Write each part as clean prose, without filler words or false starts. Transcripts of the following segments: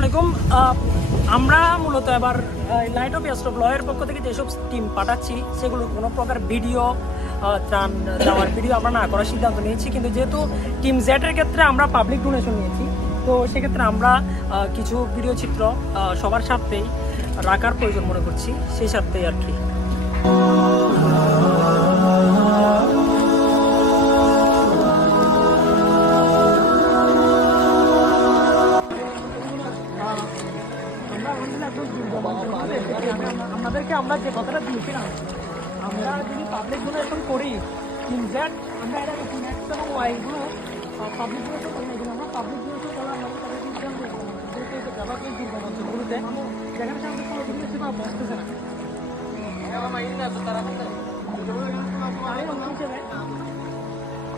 আলাইকুম। আমরা মূলত এবার লাইট অফ স্টপ লয়ের পক্ষ থেকে যেসব টিম পাঠাচ্ছি সেগুলোর কোনো প্রকার ভিডিও ত্রাণ দেওয়ার ভিডিও আমরা না করার সিদ্ধান্ত নিয়েছি, কিন্তু যেহেতু টিম জেটের ক্ষেত্রে আমরা পাবলিক ডোনেশন নিয়েছি, তো সেক্ষেত্রে আমরা কিছু ভিডিও চিত্র সবার স্বার্থেই রাখার প্রয়োজন মনে করছি, সেই স্বার্থেই আর কি। আমাদেরকে আমরা যে কথাটা দিয়েছিলাম, আমরা যদি পাবলিক ডোনেশন করি টিম জেড, আমরা এটা টিম এক্স এবং ওয়াইগুলো পাবলিক ডোনেশন করি না, কিন্তু আমরা পাবলিক ডোনেশন করার আমরা তাদেরকে দুর্গমগুলোতে যেখানে আমাদের কোনো কিছু সেবা বসতেছে না,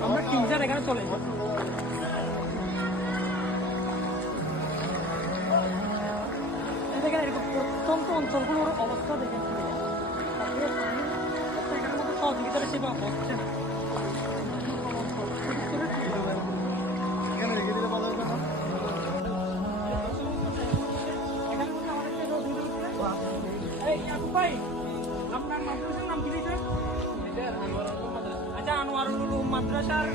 আমরা টিম জেড এখানে চলে যাব। এরকম প্রত্যন্ত অঞ্চলগুলোর অবস্থা দেখে সহযোগিতার সেবা হচ্ছে না। আপনার মাদ্রাসার নাম কি? আচ্ছা, আনোয়ারুল উলুম মাদ্রাসার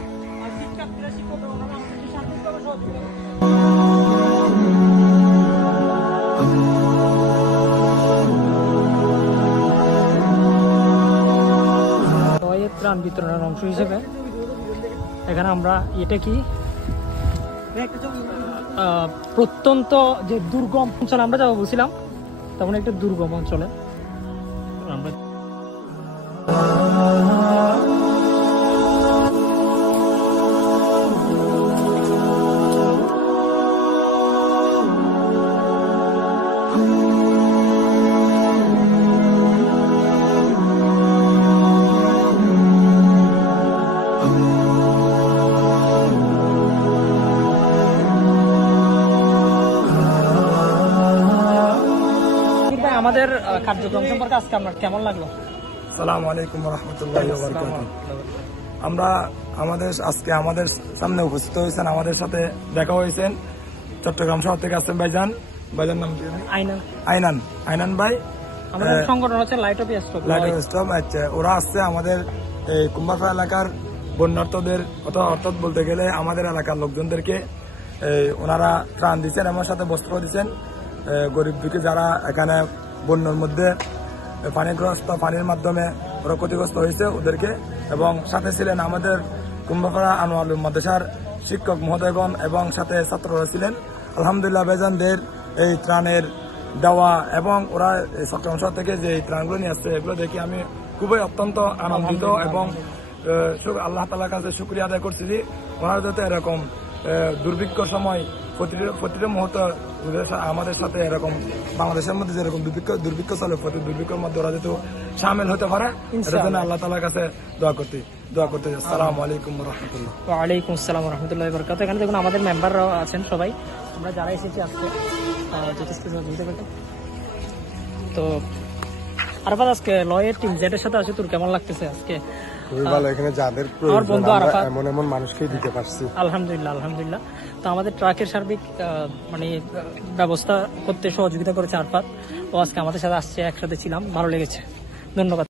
শিক্ষার্থীরা শিক্ষক ওনারা আমাদেরকে সার্বিকভাবে সহযোগিতা ত্রাণ বিতরণের অংশ হিসেবে এখানে আমরা এটা কি প্রত্যন্ত যে দুর্গম অঞ্চলে আমরা যাবো বলছিলাম, তখন একটা দুর্গম অঞ্চলে আমরা আমাদের কার্যক্রম সম্পর্কে আজকে আপনার কেমন লাগলো? আসসালামু আলাইকুম ওয়া রাহমাতুল্লাহি ওয়া বারাকাতুহু। আমরা আজকে আমাদের সামনে উপস্থিত হয়েছেন, আমাদের সাথে দেখা হয়েছেন চট্টগ্রাম শহর থেকে আসছেন ভাইজান নাম কি? আইনান ভাই। আমাদের সংগঠন হচ্ছে লাইট অফ স্টপ। আচ্ছা, ওরা আসছে আমাদের এই কুম্বাফা এলাকার বন্যার্থদের, অর্থাৎ বলতে গেলে আমাদের এলাকার লোকজনদেরকে ওনারা ত্রাণ দিচ্ছেন, আমার সাথে বস্ত্র দিচ্ছেন। গরিব দুঃখী যারা এখানে বন্যার মধ্যে পানির মাধ্যমে ওরা ক্ষতিগ্রস্ত হয়েছে ওদেরকে, এবং সাথে ছিলেন আমাদের কুম্ভপাড়া আনোয়ারুল উলুম মাদ্রাসার শিক্ষক মহোদয়গণ এবং সাথে ছাত্ররা ছিলেন। আলহামদুলিল্লাহ ভাইজানদের এই ত্রাণের দেওয়া এবং ওরা চট্টগ্রাম শহর থেকে যে ত্রাণগুলো নিয়ে আসছে এগুলো দেখে আমি খুবই অত্যন্ত আনন্দিত এবং আল্লাহ তাআলার কাছে শুকরিয়া আদায় করছি যে ওনারা যাতে এরকম দুর্ভিক্ষর সময় প্রতিটা মুহূর্তে আমাদের সাথে এরকম বাংলাদেশের মধ্যে যেরকম দুর্ভিক্ষ চলে, প্রতি দুর্ভিক্ষের মধ্যে ওরা যেহেতু সামিল হতে পারে, এটার জন্য আল্লাহ তাআলার কাছে দোয়া করতে। আসসালামু আলাইকুম ওয়া রাহমাতুল্লাহ। ওয়া আলাইকুম আসসালাম ওয়া রাহমাতুল্লাহি ওয়া বারাকাতুহু। এখানে দেখুন আমাদের মেম্বাররাও আছেন, সবাই আমরা যারা এসেছি আজকে যথেষ্ট সহযোগিতা করতে। তো আরফাত, আজকে লয়ের টিম জেটের সাথে আছে, তোর কেমন লাগতেছে আজকে? এখানে যাদের প্রয়োজন আমরা এমন মানুষকেই দিতে পারছি, আলহামদুলিল্লাহ। তো আমাদের ট্রাকের সার্বিক ব্যবস্থা করতে সহযোগিতা করেছে আরফাত, ও আজকে আমাদের সাথে আসছে, একসাথে ছিলাম, ভালো লেগেছে। ধন্যবাদ।